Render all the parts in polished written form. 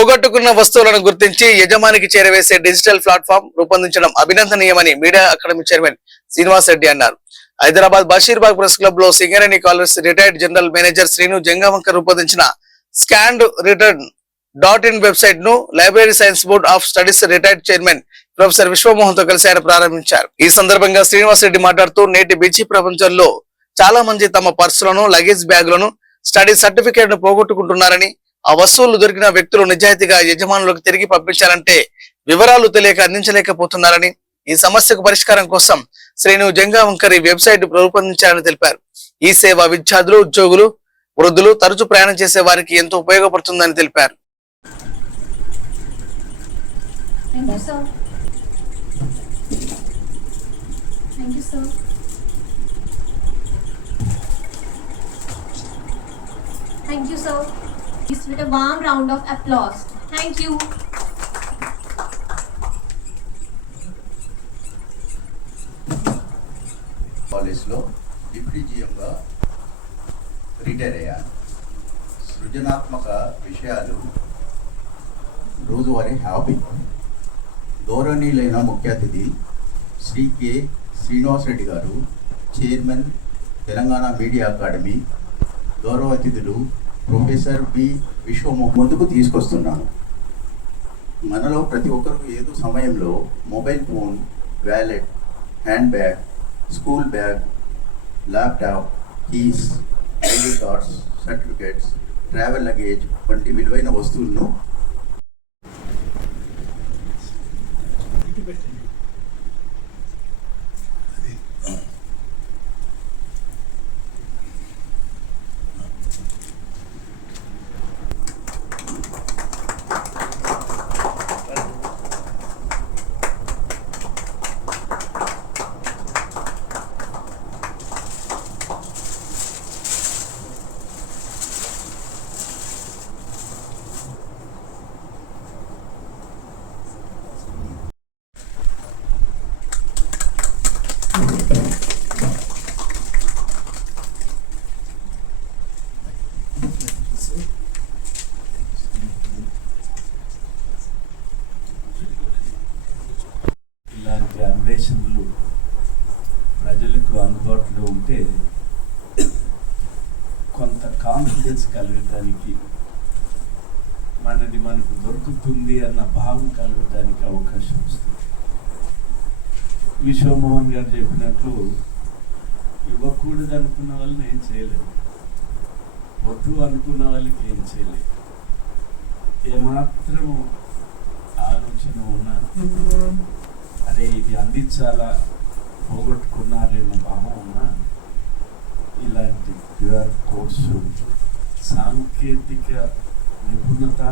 పోగొట్టుకున్న వస్తువులను గుర్తించి యజమానికి చేరవేసే డిజిటల్ ప్లాట్ఫామ్ రూపొందించడం అభినందనీయమని media academy chairman Srinivas Reddy అన్నారు. హైదరాబాద్ బషీర్బాగ్ ప్రెస్ క్లబ్ లో Singareni college retired general manager Srinu Jangavankar రూపొందించిన స్కాన్డ్ రిటర్న్ .in వెబ్సైట్ ను library science board of studies retired chairman professor Vishwamohan తో కలిసి ఆయన ప్రారంభించారు. ఈ సందర్భంగా శ్రీనివాస్ రెడ్డి మాట్లాడుతూ నేటి బిజీ ప్రపంచంలో చాలా మంది తమ పర్సులను, లగేజ్ బ్యాగులను, స్టడీ సర్టిఫికేట్ ను పోగొట్టుకుంటున్నారని, ఆ వస్తువులు దొరికిన వ్యక్తులు నిజాయితీగా యజమానులకు తిరిగి పంపించాలంటే వివరాలు తెలియక అందించలేకపోతున్నారని, ఈ సమస్యకు పరిష్కారం కోసం శ్రీను జంగావంకర్ ఈ వెబ్సైట్ రూపొందించారని తెలిపారు. ఈ సేవ విద్యార్థులు, ఉద్యోగులు, వృద్ధులు, తరచూ ప్రయాణం చేసే వారికి ఎంతో ఉపయోగపడుతుందని తెలిపారు. Thank you, sir. Please with a warm round of applause. Thank you. కాలేజ్లో డిప్యూటీ జీఎంగా రిటైర్ అయ్యాను. సృజనాత్మక విషయాలు రోజువారీ హాబీ. గౌరవనీయులైన ముఖ్య అతిథి శ్రీ కె శ్రీనివాస్ రెడ్డి గారు, చైర్మన్ తెలంగాణ మీడియా అకాడమీ, గౌరవ అతిథులు ప్రొఫెసర్ బి విశ్వమోహన్ ముందుకు తీసుకొస్తున్నాను. మనలో ప్రతి ఒక్కరు ఏదో సమయంలో mobile phone, wallet, hand bag, school bag, laptop, keys, ID cards, certificates, travel luggage వంటి విలువైన వస్తువులను ఇలాంటి అన్వేషణలు ప్రజలకు అందుబాటులో ఉంటే కొంత కాన్ఫిడెన్స్ కలగటానికి, మనకు దొరుకుతుంది అన్న భావం కలగటానికి అవకాశం వస్తుంది. విశ్వమోహన్ గారు చెప్పినట్లు ఇవ్వకూడదు అనుకున్న వాళ్ళని ఏం చేయలేదు, వద్దు అనుకున్న వాళ్ళకి ఏం చేయలేదు. ఏమాత్రము ఆలోచన ఉన్నా అదే ఇది అందించాలా, పోగొట్టుకున్నారన్న భావం ఉన్నా ఇలాంటి క్యూఆర్ కోడ్స్ సాంకేతిక నిపుణత,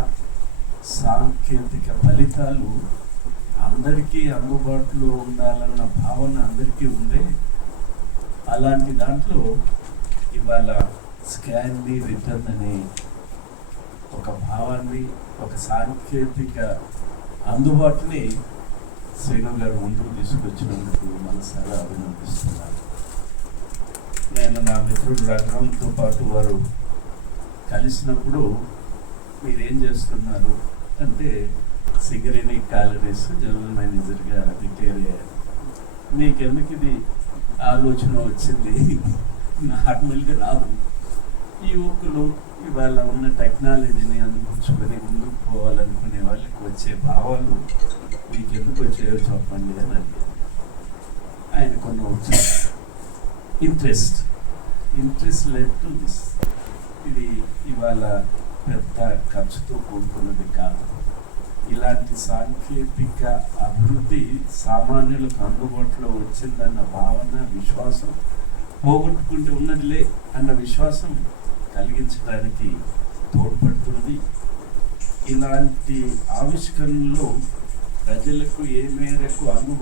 సాంకేతిక ఫలితాలు అందరికీ అందుబాటులో ఉండాలన్న భావన అందరికీ ఉందే. అలాంటి దాంట్లో ఇవాళ స్కాన్ ది రిటర్న్ అనే ఒక భావాన్ని, ఒక సాంకేతిక అందుబాటుని శ్రీను గారు ముందుకు తీసుకొచ్చినందుకు మనసారా అభినందిస్తున్నాను. నేను నా మిత్రుడు రఘురామ్తో పాటు వారు కలిసినప్పుడు మీరేం చేస్తున్నారు అంటే సింగరేణి కాలనీస్ జనరల్ మేనేజర్గా రిటైర్ అయ్యారు. మీకెందుకు ఇది ఆలోచన వచ్చింది? నార్మల్గా రాదు. ఈ యువకులు ఇవాళ ఉన్న టెక్నాలజీని అందిపుచ్చుకొని ముందుకు పోవాలనుకునే వాళ్ళకి వచ్చే భావాలు మీకు ఎందుకు వచ్చాయో చెప్పండి అని అడిగారు. ఆయన కొన్ని వచ్చారు. Interest led to this. ఇది ఇవాళ పెద్ద ఖర్చుతో కూడుకున్నది కాదు. ఇలాంటి సాంకేతిక అభివృద్ధి సామాన్యులకు అందుబాటులో వచ్చిందన్న భావన, విశ్వాసం, పోగొట్టుకుంటూ ఉన్నదిలే అన్న విశ్వాసం కలిగించడానికి తోడ్పడుతుంది. ఇలాంటి ఆవిష్కరణలో ప్రజలకు ఏ మేరకు